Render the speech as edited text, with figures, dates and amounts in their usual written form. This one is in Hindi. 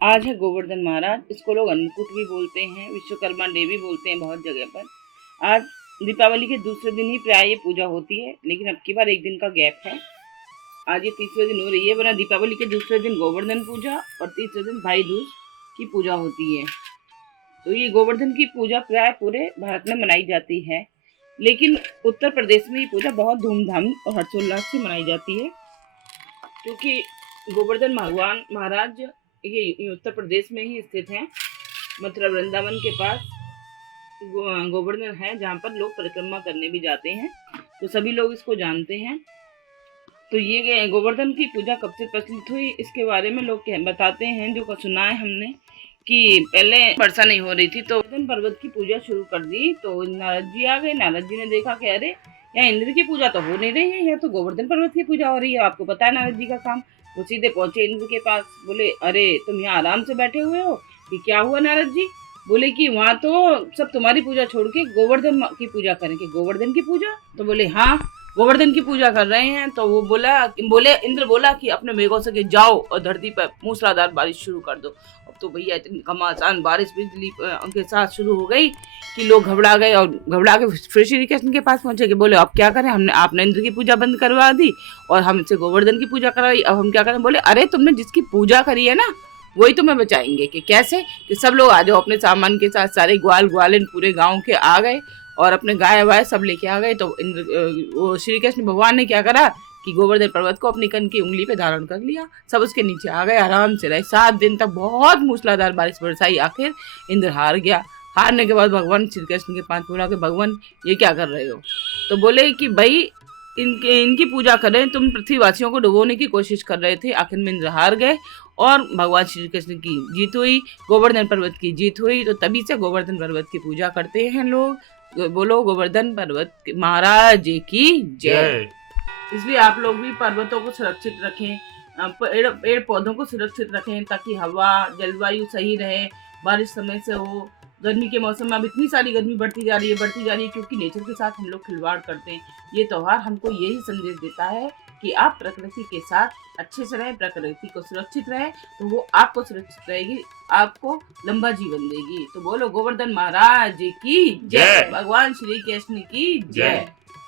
आज है गोवर्धन महाराज। इसको लोग अन्नकूट भी बोलते हैं, विश्वकर्मा डे भी बोलते हैं बहुत जगह पर। आज दीपावली के दूसरे दिन ही प्राय ये पूजा होती है, लेकिन अब की बार एक दिन का गैप है। आज ये तीसरे दिन हो रही है, वरना दीपावली के दूसरे दिन गोवर्धन पूजा और तीसरे दिन भाई दूज की पूजा होती है। तो ये गोवर्धन की पूजा प्राय पूरे भारत में मनाई जाती है, लेकिन उत्तर प्रदेश में ये पूजा बहुत धूमधाम और हर्षोल्लास से मनाई जाती है, क्योंकि गोवर्धन भगवान महाराज ये उत्तर प्रदेश में ही स्थित हैं। मथुरा वृंदावन के पास गोवर्धन है, जहाँ पर लोग परिक्रमा करने भी जाते हैं, तो सभी लोग इसको जानते हैं। तो ये गोवर्धन की पूजा कब से प्रचलित हुई, इसके बारे में लोग बताते हैं, जो सुना है हमने, कि पहले वर्षा नहीं हो रही थी तो गोवर्धन पर्वत की पूजा शुरू कर दी। तो नारद जी आ गए। नारद जी ने देखा कि अरे यहाँ इंद्र की पूजा तो हो नहीं रही है, यहाँ तो गोवर्धन पर्वत की पूजा हो रही है। आपको पता है नारद जी का काम। वो सीधे पहुंचे इंद्र के पास। बोले अरे तुम यहाँ आराम से बैठे हुए हो, कि क्या हुआ नारद जी? बोले कि वहाँ तो सब तुम्हारी पूजा छोड़ के गोवर्धन की पूजा करेंगे। गोवर्धन की पूजा? तो बोले हाँ, गोवर्धन की पूजा कर रहे हैं। तो वो बोले इंद्र बोला कि अपने मेघों से जाओ और धरती पर मूसलाधार बारिश शुरू कर दो। अब तो भैया इतनी घमासान बारिश बिजली के साथ शुरू हो गई कि लोग घबरा गए, और घबरा के फिर श्री कृष्ण के पास पहुंचे कि बोले अब क्या करें, आपने इंद्र की पूजा बंद करवा दी और हमसे गोवर्धन की पूजा करवाई, अब हम क्या करें? बोले अरे तुमने जिसकी पूजा करी है ना, वही तुम्हें बचाएंगे। कि कैसे? कि सब लोग आ जाओ अपने सामान के साथ। सारे ग्वाल ग्वालिन पूरे गांव के आ गए और अपने गाय वाय सब लेके आ गए। तो वो श्री कृष्ण भगवान ने क्या करा कि गोवर्धन पर्वत को अपनी कन की उंगली पे धारण कर लिया। सब उसके नीचे आ गए, आराम से रहे। 7 दिन तक बहुत मूसलाधार बारिश बरसाई। आखिर इंद्र हार गया। हारने के बाद भगवान श्री कृष्ण के पास बोला कि भगवान ये क्या कर रहे हो? तो बोले कि भाई इनकी पूजा कर रहे हैं, तुम पृथ्वीवासियों को डुबोने की कोशिश कर रहे थे। आखिर में इंद्र हार गए और भगवान श्री कृष्ण की जीत हुई, गोवर्धन पर्वत की जीत हुई। तो तभी से गोवर्धन पर्वत की पूजा करते हैं लोग। बोलो गोवर्धन पर्वत महाराज की जय। इसलिए आप लोग भी पर्वतों को सुरक्षित रखें, पेड़ पौधों को सुरक्षित रखें, ताकि हवा जलवायु सही रहे, बारिश समय से हो। गर्मी के मौसम में अब इतनी सारी गर्मी बढ़ती जा रही है, क्योंकि नेचर के साथ हम लोग खिलवाड़ करते हैं। ये त्यौहार हमको यही संदेश देता है कि आप प्रकृति के साथ अच्छे से रहें, प्रकृति को सुरक्षित रहें, तो वो आपको सुरक्षित रहेगी, आपको लंबा जीवन देगी। तो बोलो गोवर्धन महाराज की जय, भगवान श्री कृष्ण की जय।